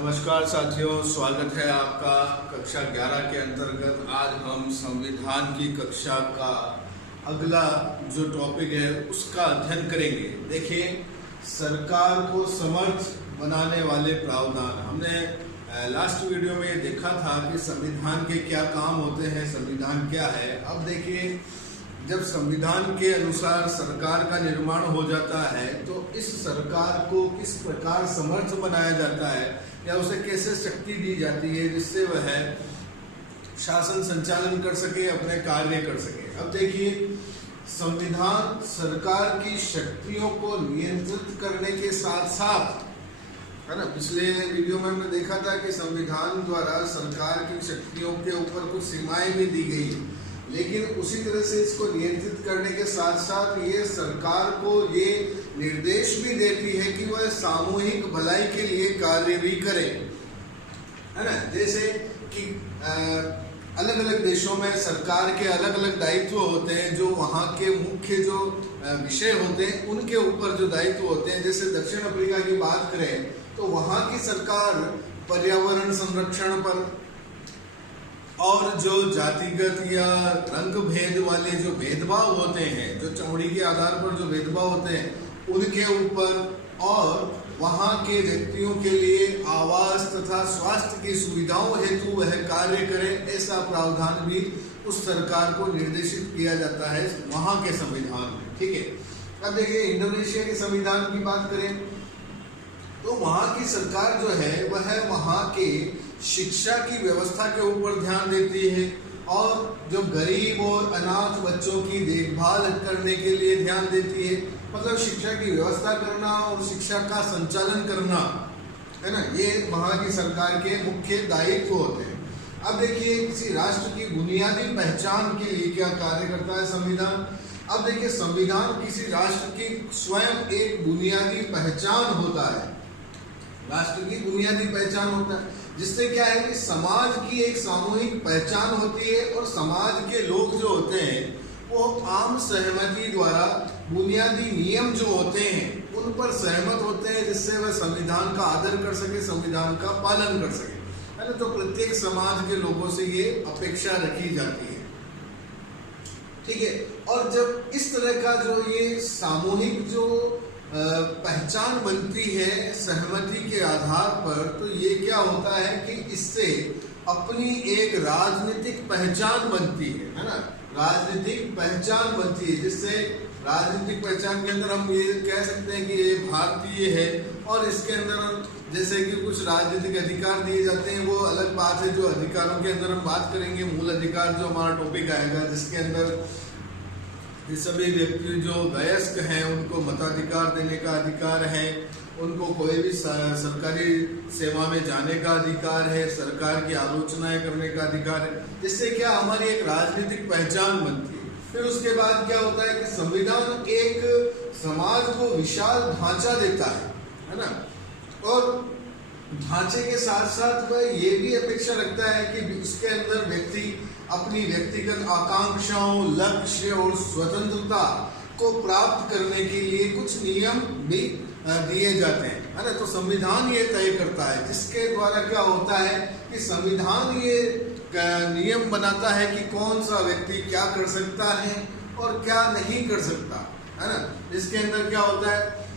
नमस्कार साथियों, स्वागत है आपका कक्षा 11 के अंतर्गत। आज हम संविधान की कक्षा का अगला जो टॉपिक है उसका अध्ययन करेंगे। देखिए, सरकार को समर्थ बनाने वाले प्रावधान। हमने लास्ट वीडियो में ये देखा था कि संविधान के क्या काम होते हैं, संविधान क्या है। अब देखिए, जब संविधान के अनुसार सरकार का निर्माण हो जाता है तो इस सरकार को किस प्रकार समर्थ बनाया जाता है या उसे कैसे शक्ति दी जाती है जिससे वह शासन संचालन कर सके, अपने कार्य कर सके। अब देखिए, संविधान सरकार की शक्तियों को नियंत्रित करने के साथ साथ, है ना, पिछले वीडियो में हमने देखा था कि संविधान द्वारा सरकार की शक्तियों के ऊपर कुछ सीमाएं भी दी गई, लेकिन उसी तरह से इसको नियंत्रित करने के साथ साथ ये सरकार को ये निर्देश भी देती है कि वह सामूहिक भलाई के लिए कार्य भी करे, है ना। जैसे कि अलग अलग देशों में सरकार के अलग अलग दायित्व होते हैं, जो वहाँ के मुख्य जो विषय होते हैं उनके ऊपर जो दायित्व होते हैं। जैसे दक्षिण अफ्रीका की बात करें तो वहाँ की सरकार पर्यावरण संरक्षण पर और जो जातिगत या रंग भेद वाले जो भेदभाव होते हैं, जो चमड़ी के आधार पर जो भेदभाव होते हैं उनके ऊपर, और वहाँ के व्यक्तियों के लिए आवास तथा स्वास्थ्य की सुविधाओं हेतु वह कार्य करे, ऐसा प्रावधान भी उस सरकार को निर्देशित किया जाता है वहाँ के संविधान में। ठीक है। अब देखिए, इंडोनेशिया के संविधान की बात करें तो वहाँ की सरकार जो है वह वहाँ के शिक्षा की व्यवस्था के ऊपर ध्यान देती है और जो गरीब और अनाथ बच्चों की देखभाल करने के लिए ध्यान देती है। मतलब शिक्षा की व्यवस्था करना और शिक्षा का संचालन करना, है ना, ये वहाँ की सरकार के मुख्य दायित्व होते हैं। अब देखिए, किसी राष्ट्र की बुनियादी पहचान के लिए क्या कार्य करता है संविधान। अब देखिए, संविधान किसी राष्ट्र की स्वयं एक बुनियादी पहचान होता है, राष्ट्र की बुनियादी पहचान होता है, जिससे क्या है कि समाज की एक सामूहिक पहचान होती है और समाज के लोग जो होते हैं वो आम सहमति द्वारा बुनियादी नियम जो होते हैं उन पर सहमत होते हैं, जिससे वह संविधान का आदर कर सके, संविधान का पालन कर सके, है ना। तो प्रत्येक समाज के लोगों से ये अपेक्षा रखी जाती है। ठीक है। और जब इस तरह का जो ये सामूहिक जो पहचान बनती है सहमति के आधार पर, तो ये क्या होता है कि इससे अपनी एक राजनीतिक पहचान बनती है ना, राजनीतिक पहचान बनती है, जिससे राजनीतिक पहचान के अंदर हम ये कह सकते हैं कि ये भारतीय है। और इसके अंदर जैसे कि कुछ राजनीतिक अधिकार दिए जाते हैं, वो अलग बात है। जो अधिकारों के अंदर हम बात करेंगे, मूल अधिकार जो हमारा टॉपिक आएगा, जिसके अंदर सभी व्यक्ति जो वयस्क हैं उनको मताधिकार देने का अधिकार है, उनको कोई भी सरकारी सेवा में जाने का अधिकार है, सरकार की आलोचनाएं करने का अधिकार है, जिससे क्या हमारी एक राजनीतिक पहचान बनती है। फिर उसके बाद क्या होता है कि संविधान एक समाज को विशाल ढांचा देता है ना, और ढांचे के साथ साथ वह ये भी अपेक्षा रखता है कि उसके अंदर व्यक्ति अपनी व्यक्तिगत आकांक्षाओं, लक्ष्य और स्वतंत्रता को प्राप्त करने के लिए कुछ नियम भी दिए जाते हैं, है ना। तो संविधान ये तय करता है, जिसके द्वारा क्या होता है कि संविधान ये नियम बनाता है कि कौन सा व्यक्ति क्या कर सकता है और क्या नहीं कर सकता, है ना। इसके अंदर क्या होता है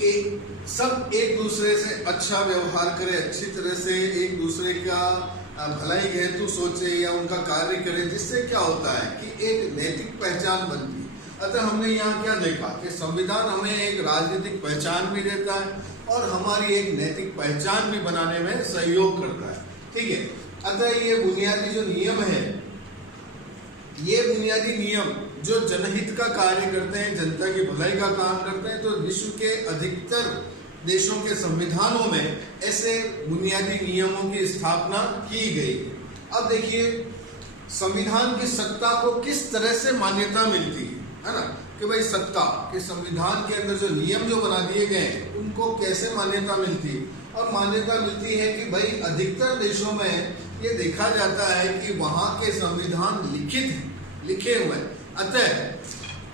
कि सब एक दूसरे से अच्छा व्यवहार करे, अच्छी तरह से एक दूसरे का भलाई हेतु सोचे या उनका कार्य करे, जिससे क्या होता है कि एक नैतिक पहचान बनती है। अतः हमने यहाँ क्या देखा कि संविधान हमें एक राजनीतिक पहचान भी देता है और हमारी एक नैतिक पहचान भी बनाने में सहयोग करता है। ठीक है। अतः ये बुनियादी जो नियम है, ये बुनियादी नियम जो जनहित का कार्य करते हैं, जनता की भलाई का काम करते हैं, तो विश्व के अधिकतर देशों के संविधानों में ऐसे बुनियादी नियमों की स्थापना की गई। अब देखिए, संविधान की सत्ता को किस तरह से मान्यता मिलती है ना, कि भाई सत्ता के संविधान के अंदर जो नियम जो बना दिए गए हैं उनको कैसे मान्यता मिलती है। और मान्यता मिलती है कि भाई अधिकतर देशों में ये देखा जाता है कि वहाँ के संविधान लिखे हुए हैं। अतः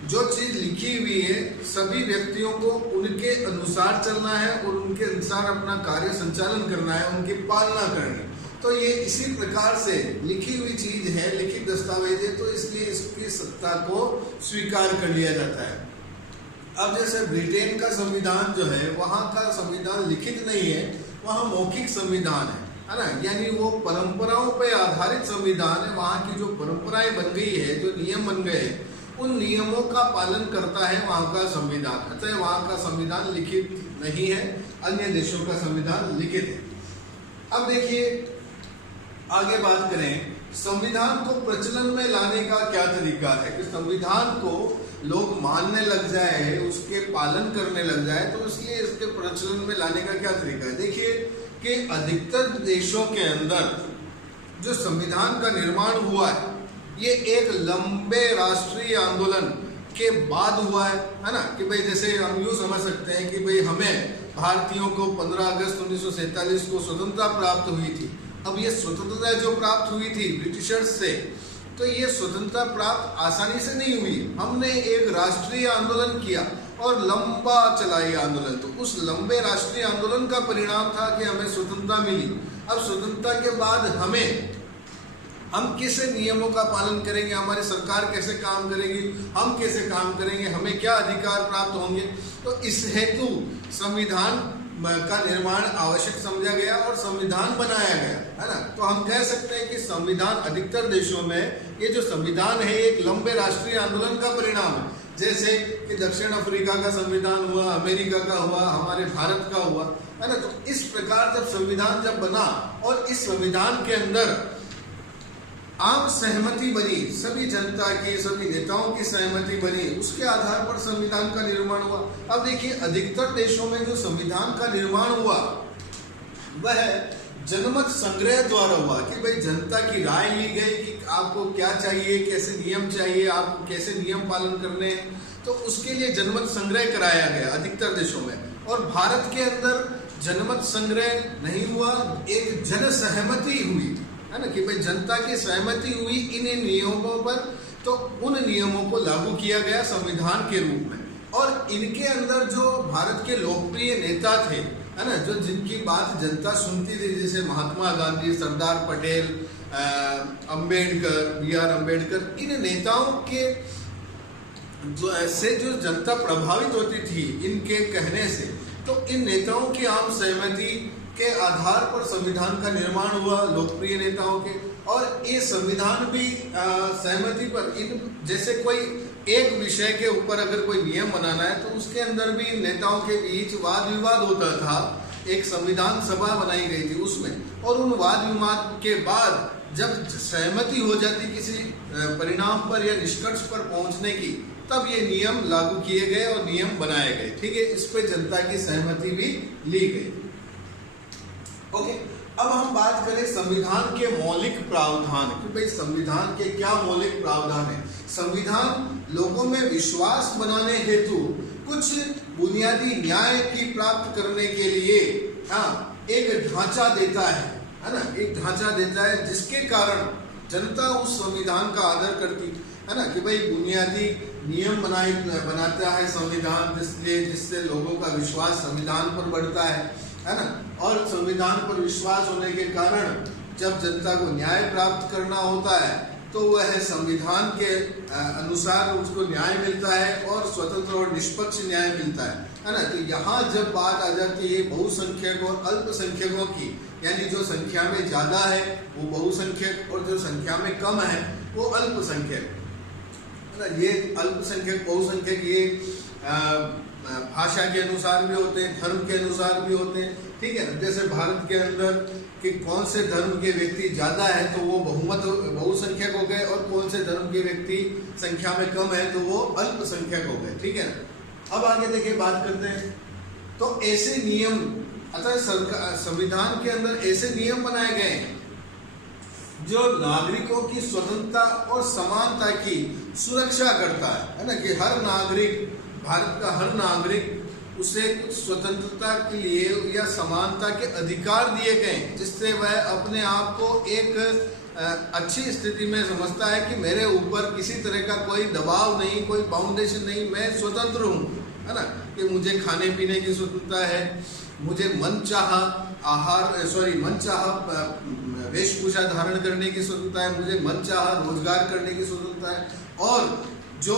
जो चीज लिखी हुई है सभी व्यक्तियों को उनके अनुसार चलना है और उनके अनुसार अपना कार्य संचालन करना है, उनकी पालना करनी है। तो ये इसी प्रकार से लिखी हुई चीज है, लिखित दस्तावेज है, तो इसलिए इसकी सत्ता को स्वीकार कर लिया जाता है। अब जैसे ब्रिटेन का संविधान जो है, वहाँ का संविधान लिखित नहीं है, वहाँ मौखिक संविधान है ना, यानी वो परंपराओं पे आधारित संविधान है। वहाँ की जो परंपराएं बन गई है, जो नियम बन गए हैं, उन नियमों का पालन करता है वहाँ का संविधान। अतः वहाँ का संविधान लिखित नहीं है, अन्य देशों का संविधान लिखित है। अब देखिए आगे बात करें, संविधान को प्रचलन में लाने का क्या तरीका है कि संविधान को लोग मानने लग जाए, उसके पालन करने लग जाए, तो इसलिए इसके प्रचलन में लाने का क्या तरीका है। देखिए कि अधिकतर देशों के अंदर जो संविधान का निर्माण हुआ है, ये एक लंबे राष्ट्रीय आंदोलन के बाद हुआ है ना, कि भाई जैसे हम यूँ समझ सकते हैं कि भाई हमें भारतीयों को 15 अगस्त 1947 को स्वतंत्रता प्राप्त हुई थी। अब ये स्वतंत्रता जो प्राप्त हुई थी ब्रिटिशर्स से, तो ये स्वतंत्रता प्राप्त आसानी से नहीं हुई। हमने एक राष्ट्रीय आंदोलन किया और लंबा चला ये आंदोलन, तो उस लंबे राष्ट्रीय आंदोलन का परिणाम था कि हमें स्वतंत्रता मिली। अब स्वतंत्रता के बाद हम कैसे नियमों का पालन करेंगे, हमारी सरकार कैसे काम करेगी, हम कैसे काम करेंगे, हमें क्या अधिकार प्राप्त होंगे, तो इस हेतु संविधान का निर्माण आवश्यक समझा गया और संविधान बनाया गया, है ना। तो हम कह सकते हैं कि संविधान अधिकतर देशों में ये जो संविधान है एक लंबे राष्ट्रीय आंदोलन का परिणाम है। जैसे कि दक्षिण अफ्रीका का संविधान हुआ, अमेरिका का हुआ, हमारे भारत का हुआ, है ना। तो इस प्रकार जब संविधान बना और इस संविधान के अंदर आम सहमति बनी, सभी जनता की, सभी नेताओं की सहमति बनी, उसके आधार पर संविधान का निर्माण हुआ। अब देखिए अधिकतर देशों में जो संविधान का निर्माण हुआ वह जनमत संग्रह द्वारा हुआ, कि भाई जनता की राय ली गई कि आपको क्या चाहिए, कैसे नियम चाहिए, आपको कैसे नियम पालन करने, तो उसके लिए जनमत संग्रह कराया गया अधिकतर देशों में। और भारत के अंदर जनमत संग्रह नहीं हुआ, एक जन सहमति हुई, है ना, कि भाई जनता की सहमति हुई इन नियमों पर, तो उन नियमों को लागू किया गया संविधान के रूप में। और इनके अंदर जो भारत के लोकप्रिय नेता थे, है ना, जो जिनकी बात जनता सुनती थी, जैसे महात्मा गांधी, सरदार पटेल, अंबेडकर, BR अम्बेडकर, इन नेताओं के जो जनता प्रभावित होती थी इनके कहने से, तो इन नेताओं की आम सहमति के आधार पर संविधान का निर्माण हुआ, लोकप्रिय नेताओं के। और ये संविधान भी सहमति पर, इन जैसे कोई एक विषय के ऊपर अगर कोई नियम बनाना है तो उसके अंदर भी नेताओं के बीच वाद विवाद होता था। एक संविधान सभा बनाई गई थी उसमें, और उन वाद विवाद के बाद जब सहमति हो जाती किसी परिणाम पर या निष्कर्ष पर पहुंचने की, तब ये नियम लागू किए गए और नियम बनाए गए। ठीक है, इस पे जनता की सहमति भी ली गई। ओके, अब हम बात करें संविधान के मौलिक प्रावधान कि भाई संविधान के क्या मौलिक प्रावधान है। संविधान लोगों में विश्वास बनाने हेतु कुछ बुनियादी न्याय की प्राप्त करने के लिए एक ढांचा देता है ना, एक ढांचा देता है जिसके कारण जनता उस संविधान का आदर करती है ना, कि भाई बुनियादी नियम बनाता है संविधान, जिससे लोगों का विश्वास संविधान पर बढ़ता है ना। और संविधान पर विश्वास होने के कारण जब जनता को न्याय प्राप्त करना होता है तो वह संविधान के अनुसार उसको न्याय मिलता है और स्वतंत्र और निष्पक्ष न्याय मिलता है ना। तो यहाँ जब बात आ जाती है बहुसंख्यक और अल्पसंख्यकों की, यानी जो संख्या में ज्यादा है वो बहुसंख्यक और जो संख्या में कम है वो अल्पसंख्यक, है ना। ये अल्पसंख्यक बहुसंख्यक ये भाषा के अनुसार भी होते हैं, धर्म के अनुसार भी होते हैं, ठीक है ना। जैसे भारत के अंदर कि कौन से धर्म के व्यक्ति ज्यादा है तो वो बहुसंख्यक हो गए, और कौन से धर्म के व्यक्ति संख्या में कम है तो वो अल्पसंख्यक हो गए, ठीक है ना। अब आगे देखिए बात करते हैं, तो ऐसे नियम, अतः संविधान के अंदर ऐसे नियम बनाए गए हैं जो नागरिकों की स्वतंत्रता और समानता की सुरक्षा करता है ना, कि हर नागरिक, भारत का हर नागरिक, उसे कुछ स्वतंत्रता के लिए या समानता के अधिकार दिए गए जिससे वह अपने आप को एक अच्छी स्थिति में समझता है कि मेरे ऊपर किसी तरह का कोई दबाव नहीं, कोई बाउंडेशन नहीं, मैं स्वतंत्र हूँ, है ना, कि मुझे खाने पीने की स्वतंत्रता है, मुझे मनचाहा वेशभूषा धारण करने की स्वतंत्रता है, मुझे मनचाहा रोजगार करने की स्वतंत्रता है, और जो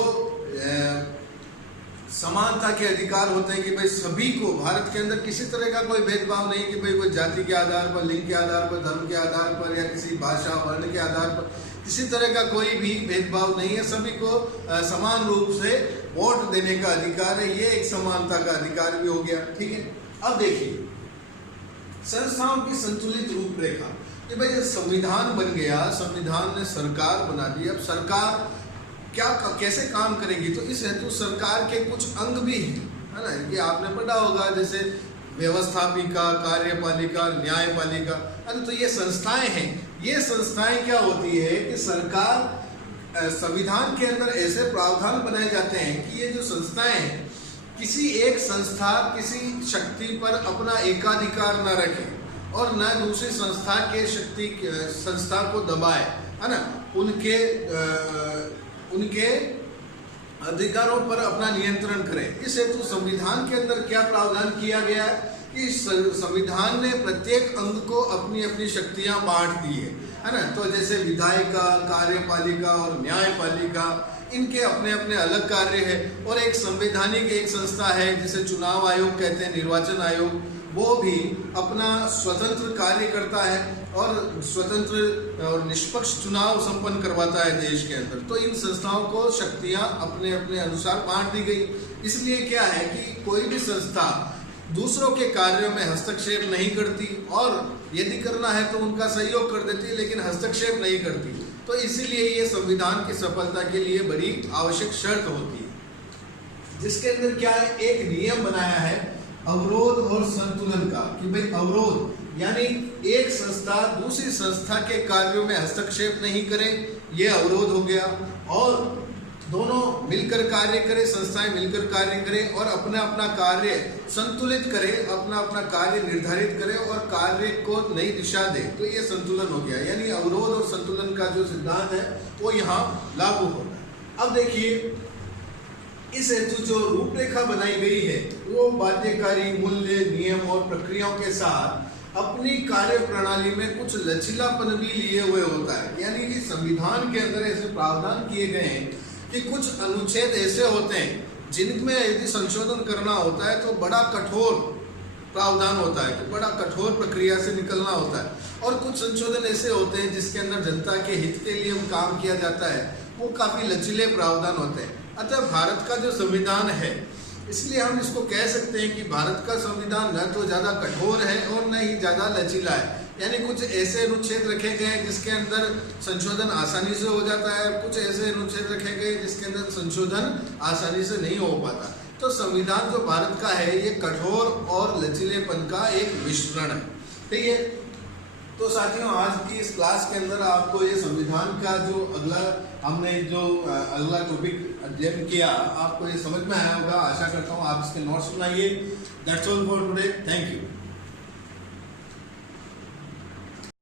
समानता के अधिकार होते हैं कि भाई सभी को भारत के अंदर किसी तरह का कोई भेदभाव नहीं कि भाई कोई जाति के आधार पर, लिंग के आधार पर, धर्म के आधार पर या किसी भाषा वर्ण के आधार पर किसी तरह का कोई भी भेदभाव नहीं है, सभी को समान रूप से वोट देने का अधिकार है। ये एक समानता का अधिकार भी हो गया, ठीक है। अब देखिए संस्थाओं की संतुलित रूपरेखा कि भाई ये संविधान बन गया, संविधान ने सरकार बना दी, अब सरकार कैसे काम करेगी, तो इस हेतु सरकार के कुछ अंग भी हैं, है ना, ये आपने पढ़ा होगा, जैसे व्यवस्थापिका, कार्यपालिका, न्यायपालिका, तो ये संस्थाएं हैं। ये संस्थाएं क्या होती है कि सरकार संविधान के अंदर ऐसे प्रावधान बनाए जाते हैं कि ये जो संस्थाएं हैं किसी एक संस्था किसी शक्ति पर अपना एकाधिकार न रखे और न दूसरी संस्था को दबाए, है ना, उनके अधिकारों पर अपना नियंत्रण करें। इस हेतु संविधान के अंदर क्या प्रावधान किया गया है कि संविधान ने प्रत्येक अंग को अपनी अपनी शक्तियां बांट दी है ना। तो जैसे विधायिका, कार्यपालिका और न्यायपालिका, इनके अपने अपने अलग कार्य है, और एक संवैधानिक एक संस्था है जिसे चुनाव आयोग कहते हैं, निर्वाचन आयोग, वो भी अपना स्वतंत्र कार्य करता है और स्वतंत्र और निष्पक्ष चुनाव संपन्न करवाता है देश के अंदर। तो इन संस्थाओं को शक्तियां अपने अपने अनुसार बांट दी गई। इसलिए क्या है कि कोई भी संस्था दूसरों के कार्यों में हस्तक्षेप नहीं करती, और यदि करना है तो उनका सहयोग कर देती है, लेकिन हस्तक्षेप नहीं करती। तो इसीलिए ये संविधान की सफलता के लिए बड़ी आवश्यक शर्त होती है, जिसके अंदर क्या है, एक नियम बनाया है अवरोध और संतुलन का, कि भाई अवरोध यानी एक संस्था दूसरी संस्था के कार्यों में हस्तक्षेप नहीं करे, ये अवरोध हो गया, और दोनों मिलकर कार्य करें, संस्थाएं मिलकर कार्य करें और अपना अपना कार्य संतुलित करें, अपना अपना कार्य निर्धारित करें और कार्य को नई दिशा दे, तो ये संतुलन हो गया। यानी अवरोध और संतुलन का जो सिद्धांत है वो यहाँ लागू होता है। अब देखिए इस हेतु जो रूपरेखा बनाई गई है वो बाध्यकारी मूल्य, नियम और प्रक्रियाओं के साथ अपनी कार्य प्रणाली में कुछ लचीलापन भी लिए हुए होता है। यानी कि संविधान के अंदर ऐसे प्रावधान किए गए हैं कि कुछ अनुच्छेद ऐसे होते हैं जिनमें यदि संशोधन करना होता है तो बड़ा कठोर प्रावधान होता है, कि बड़ा कठोर प्रक्रिया से निकलना होता है, और कुछ संशोधन ऐसे होते हैं जिसके अंदर जनता के हित के लिए काम किया जाता है, वो काफी लचीले प्रावधान होते हैं। अतः भारत का जो संविधान है, इसलिए हम इसको कह सकते हैं कि भारत का संविधान न तो ज्यादा कठोर है और न ही ज्यादा लचीला है। यानी कुछ ऐसे अनुच्छेद रखे गए हैं जिसके अंदर संशोधन आसानी से हो जाता है, कुछ ऐसे अनुच्छेद रखे गए जिसके अंदर संशोधन आसानी से नहीं हो पाता। तो संविधान जो भारत का है ये कठोर और लचीलेपन का एक मिश्रण है, ठीक है। तो साथियों आज की इस क्लास के अंदर आपको ये संविधान का जो अगला टॉपिक अध्ययन किया, आपको ये समझ में आया होगा। आशा करता हूँ आप इसके नोट्स बनाइए। That's all for today, thank you.